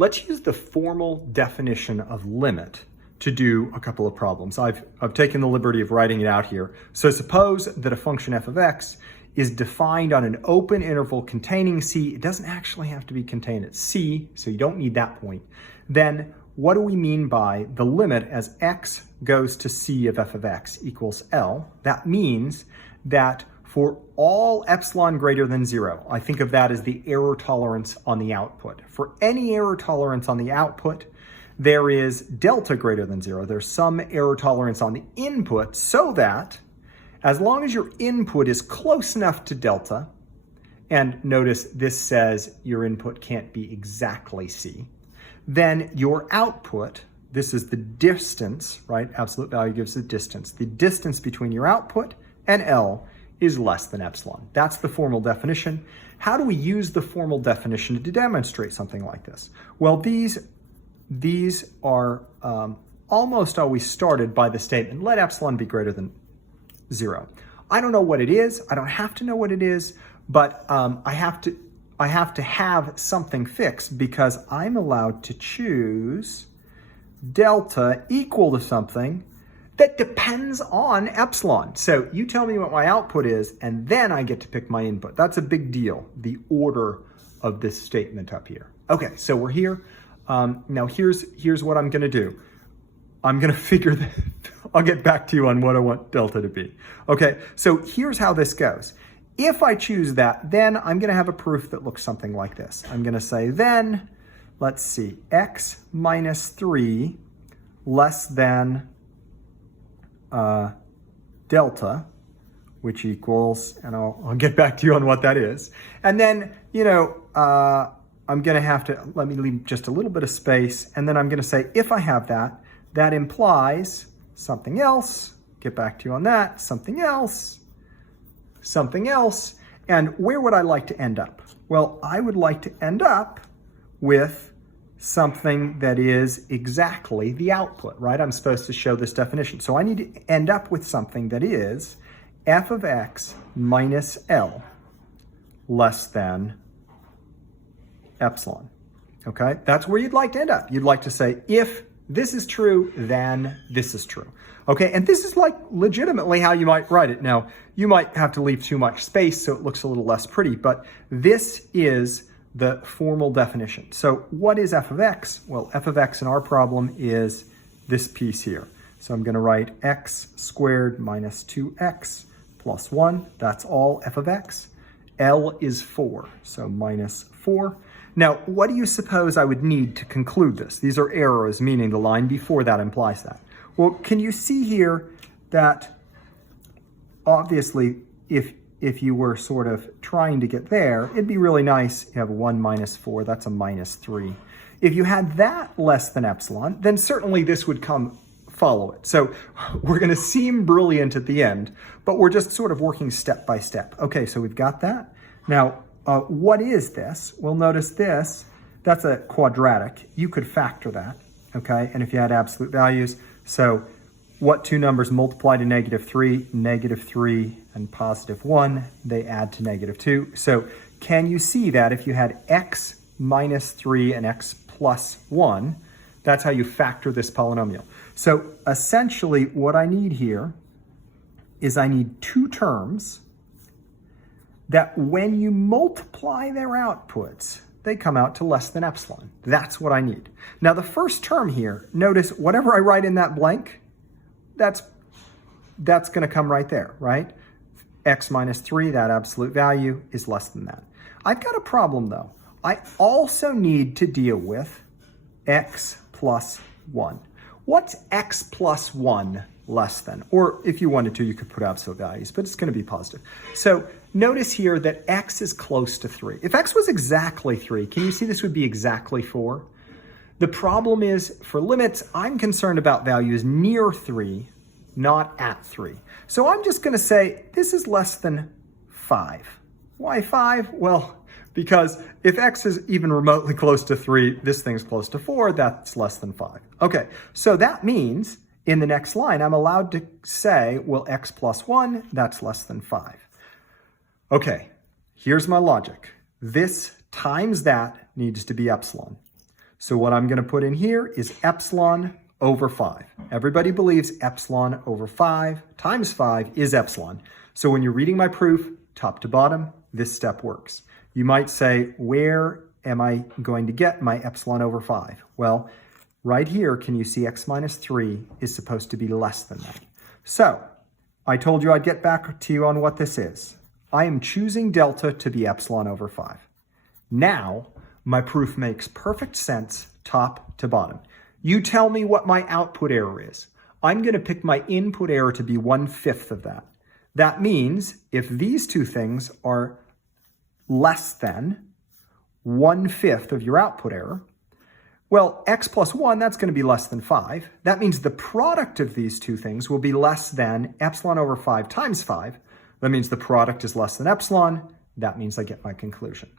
Let's use the formal definition of limit to do a couple of problems. I've taken the liberty of writing it out here. So suppose that a function f of x is defined on an open interval containing c. It doesn't actually have to be contained at c, so you don't need that point. Then what do we mean by the limit as x goes to c of f of x equals L? That means that for all epsilon greater than 0, I think of that as the error tolerance on the output. For any error tolerance on the output, there is delta greater than 0. There's some error tolerance on the input so that as long as your input is close enough to delta, and notice this says your input can't be exactly c, then your output, this is the distance, right? Absolute value gives the distance. The distance between your output and L is less than epsilon. That's the formal definition. How do we use the formal definition to demonstrate something like this? Well, these are almost always started by the statement, let epsilon be greater than 0. I don't know what it is. I don't have to know what it is, but I have to have something fixed because I'm allowed to choose delta equal to something that depends on epsilon. So you tell me what my output is, and then I get to pick my input. That's a big deal, the order of this statement up here. Okay, so we're here. Now here's what I'm gonna do. I'm gonna figure that, I'll get back to you on what I want delta to be. Okay, so here's how this goes. If I choose that, then I'm gonna have a proof that looks something like this. I'm gonna say then, let's see, x minus 3 less than delta, which equals, and I'll get back to you on what that is. And then, I'm gonna have to, let me leave just a little bit of space, and then I'm gonna say, if I have that, that implies something else, get back to you on that, something else, and where would I like to end up? Well, I would like to end up with something that is exactly the output, right? I'm supposed to show this definition. So I need to end up with something that is f of x minus L less than epsilon, okay? That's where you'd like to end up. You'd like to say, if this is true, then this is true, okay? And this is like legitimately how you might write it. Now, you might have to leave too much space so it looks a little less pretty, but this is the formal definition. So what is f of x? Well, f of x in our problem is this piece here. So I'm gonna write x squared minus 2x plus 1. That's all f of x. L is 4, so minus 4. Now, what do you suppose I would need to conclude this? These are errors, meaning the line before that implies that. Well, can you see here that obviously if you were sort of trying to get there, it'd be really nice. You have 1 minus 4, that's a minus 3. If you had that less than epsilon, then certainly this would follow it. So we're gonna seem brilliant at the end, but we're just sort of working step by step. Okay, so we've got that. Now, what is this? Well, notice this, that's a quadratic. You could factor that, okay? And if you had absolute values, so what two numbers multiply to -3? -3 and +1, they add to -2. So can you see that if you had x minus 3 and x plus 1, that's how you factor this polynomial. So essentially what I need here is I need two terms that when you multiply their outputs, they come out to less than epsilon. That's what I need. Now the first term here, notice whatever I write in that blank, that's gonna come right there, right? X minus 3, that absolute value is less than that. I've got a problem though. I also need to deal with x plus 1. What's x plus 1 less than? Or if you wanted to, you could put absolute values, but it's gonna be positive. So notice here that x is close to 3. If x was exactly 3, can you see this would be exactly 4? The problem is, for limits, I'm concerned about values near 3, not at 3. So I'm just gonna say, this is less than 5. Why 5? Well, because if x is even remotely close to 3, this thing's close to 4, that's less than 5. Okay, so that means in the next line, I'm allowed to say, well, x plus 1, that's less than 5. Okay, here's my logic. This times that needs to be epsilon. So what I'm going to put in here is epsilon over 5. Everybody believes epsilon over 5 times 5 is epsilon. So when you're reading my proof, top to bottom, this step works. You might say, where am I going to get my epsilon over 5? Well, right here, can you see x minus 3 is supposed to be less than that? So I told you I'd get back to you on what this is. I am choosing delta to be epsilon over 5. Now, my proof makes perfect sense top to bottom. You tell me what my output error is. I'm going to pick my input error to be 1/5 of that. That means if these two things are less than 1/5 of your output error, well, x plus 1, that's going to be less than 5. That means the product of these two things will be less than epsilon over 5 times 5. That means the product is less than epsilon. That means I get my conclusion.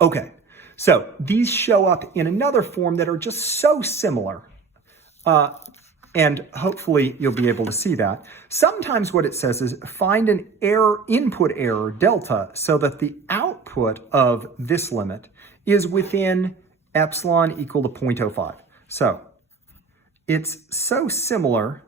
Okay, so these show up in another form that are just so similar. And hopefully you'll be able to see that. Sometimes what it says is find an input error, delta, so that the output of this limit is within epsilon equal to 0.05. So it's so similar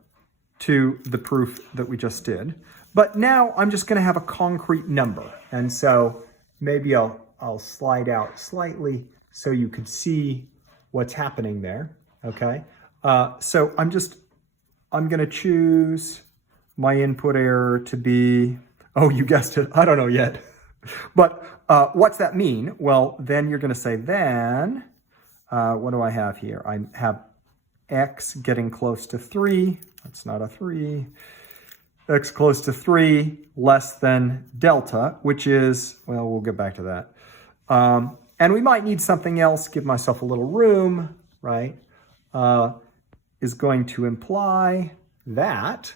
to the proof that we just did. But now I'm just going to have a concrete number. And so maybe I'll slide out slightly so you can see what's happening there. Okay. So I'm going to choose my input error to be, oh, you guessed it. I don't know yet. But what's that mean? Well, then you're going to say then, what do I have here? I have x getting close to 3. That's not a 3. X close to 3 less than delta, which is, well, we'll get back to that. And we might need something else, give myself a little room, right? Is going to imply that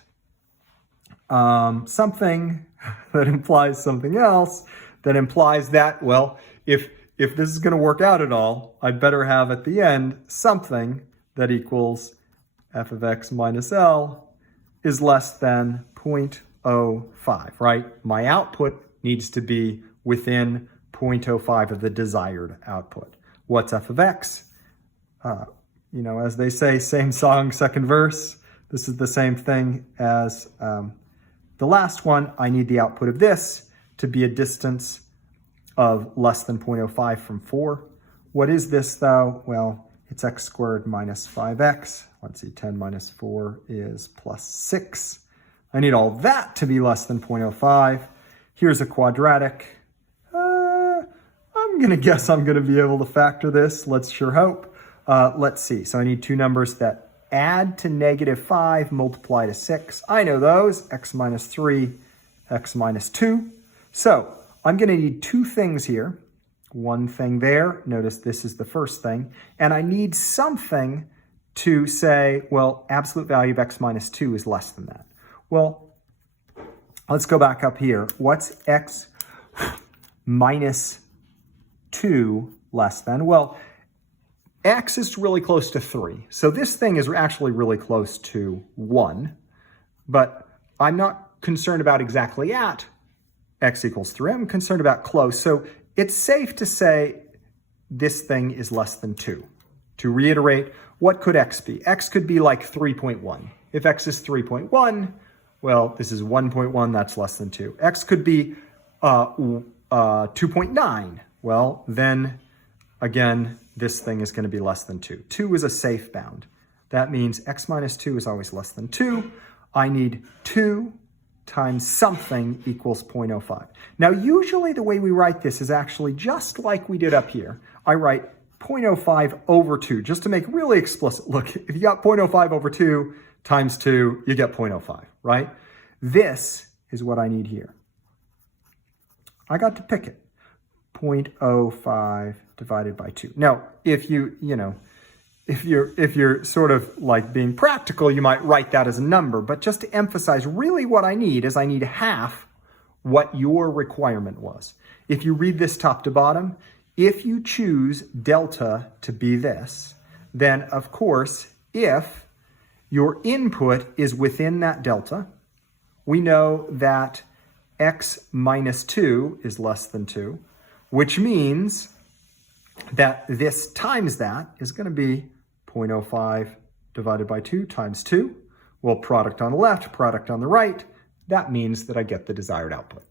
something that implies something else that implies that, well, if this is going to work out at all, I'd better have at the end something that equals f of x minus L is less than 0.05, right? My output needs to be within 0.05 of the desired output. What's f of x? You know, as they say, same song, second verse. This is the same thing as the last one. I need the output of this to be a distance of less than 0.05 from 4. What is this, though? Well, it's x squared minus 5x. Let's see, 10 minus 4 is plus 6. I need all that to be less than 0.05. Here's a quadratic. I'm going to guess I'm going to be able to factor this. Let's sure hope. Let's see. So I need two numbers that add to -5, multiply to 6. I know those, x minus 3, x minus 2. So I'm going to need two things here. One thing there. Notice this is the first thing. And I need something to say, well, absolute value of x minus 2 is less than that. Well, let's go back up here. What's x minus 2 less than? Well, x is really close to 3. So this thing is actually really close to 1. But I'm not concerned about exactly at x equals 3. I'm concerned about close. So it's safe to say this thing is less than 2. To reiterate, what could x be? X could be like 3.1. If x is 3.1, well, this is 1.1, that's less than 2. X could be 2.9. Well, then, again, this thing is going to be less than 2. 2 is a safe bound. That means x minus 2 is always less than 2. I need 2 times something equals 0.05. Now, usually the way we write this is actually just like we did up here. I write 0.05 over 2, just to make really explicit. Look, if you got 0.05 over 2 times 2, you get 0.05, right? This is what I need here. I got to pick it. 0.05 divided by 2. Now, if you're sort of like being practical, you might write that as a number, but just to emphasize, really what I need is I need half what your requirement was. If you read this top to bottom, if you choose delta to be this, then of course, if your input is within that delta, we know that x minus 2 is less than 2, which means that this times that is going to be 0.05 divided by 2 times 2. Well, product on the left, product on the right, that means that I get the desired output.